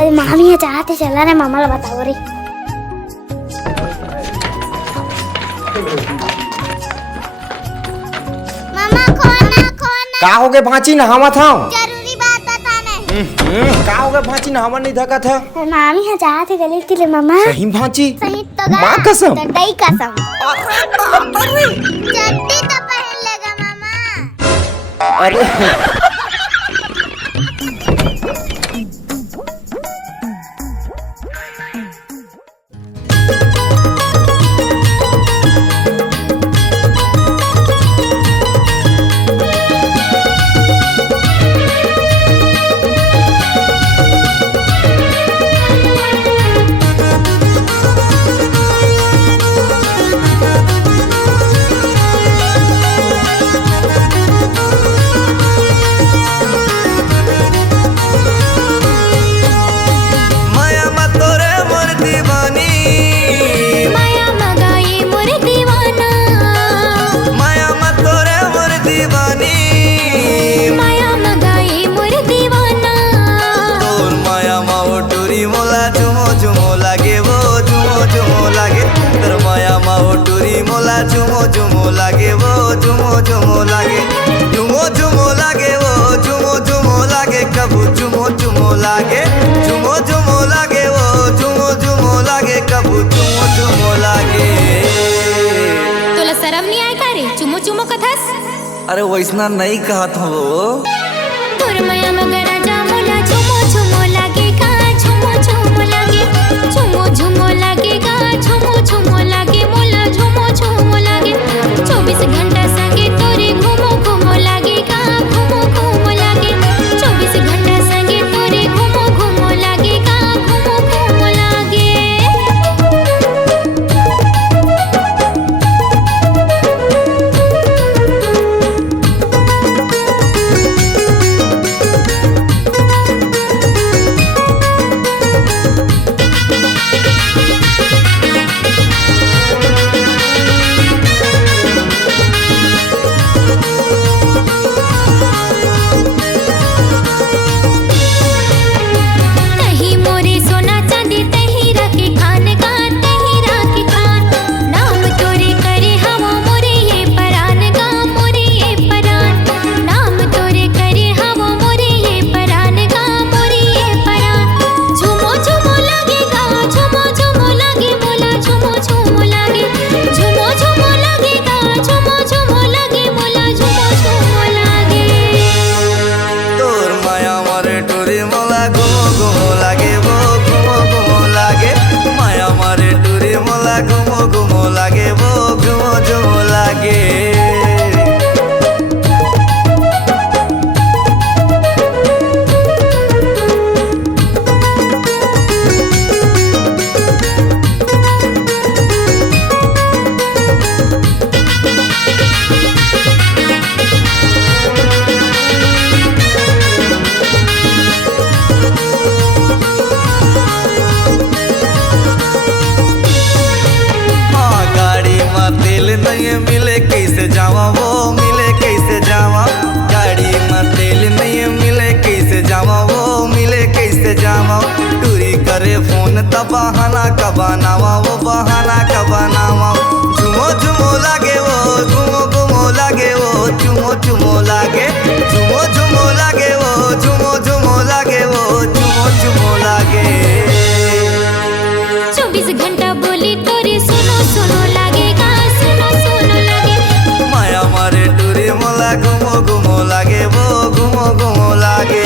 अरे मामी यहाँ चाहते चला रे, मामा ला बताओ रे। मामा खोना खोना। का हो गए भांची नहावा था? जरूरी बात बताना। का हो गए भांची नहावा नहीं धका था? मामी यहाँ चाहते गले के लिए मामा। सही भांची? सही तो गा। माँ कसम। दही कसम। चड्डी तो पहन लेगा मामा। अरे झुमो झुमो लागे वो झुमो झुमो लागे झुमो झुमो लागे वो झुमो झुमो लागे कबू झुमो झुमो लागे झुमो झुमो लागे वो झुमो झुमो लागे कबू झुमो झुमो लागे। तोला शर्म नहीं आए का रे चुमो चुमो कथस? अरे वैसना नहीं कहत हो तोर माया मगरा जा मोला झुमो झुमो लागे का झुमो झुमो लागे झुमो झुमो लागे का झुमो झुमो लागे मोला झुमो झुमो लागे 24 घंटा संगे तोरे घुमो घुमो लागे का घुमो घुमो लागे 24 घंटा संगे तोरे घुमो घुमो लागे का घुमो घुमो लागे। घुमो घुमो लागे वो घुमो घुमो लागे। नहीं मिले कैसे जावा वो मिले कैसे जावा गाड़ी में तेल नहीं मिले कैसे जावा वो मिले कैसे जावा टूरी करे फोन तब बहाना का बनावा वो बहाना का बनावा झुमो झुमो लागे वो घुमो घुमो लागे वो झुमो झुमो लागे झुमो झुमो लागे वो झुमो झुमो लागे वो झुमो झुमो लागे। 24 घंटा बोली तोरी सुनो सुनो लागेगा सुनो सुनो लागे माया मारे टूरी मोला घुमो घुमो लागे वो घुमो घुमो लागे।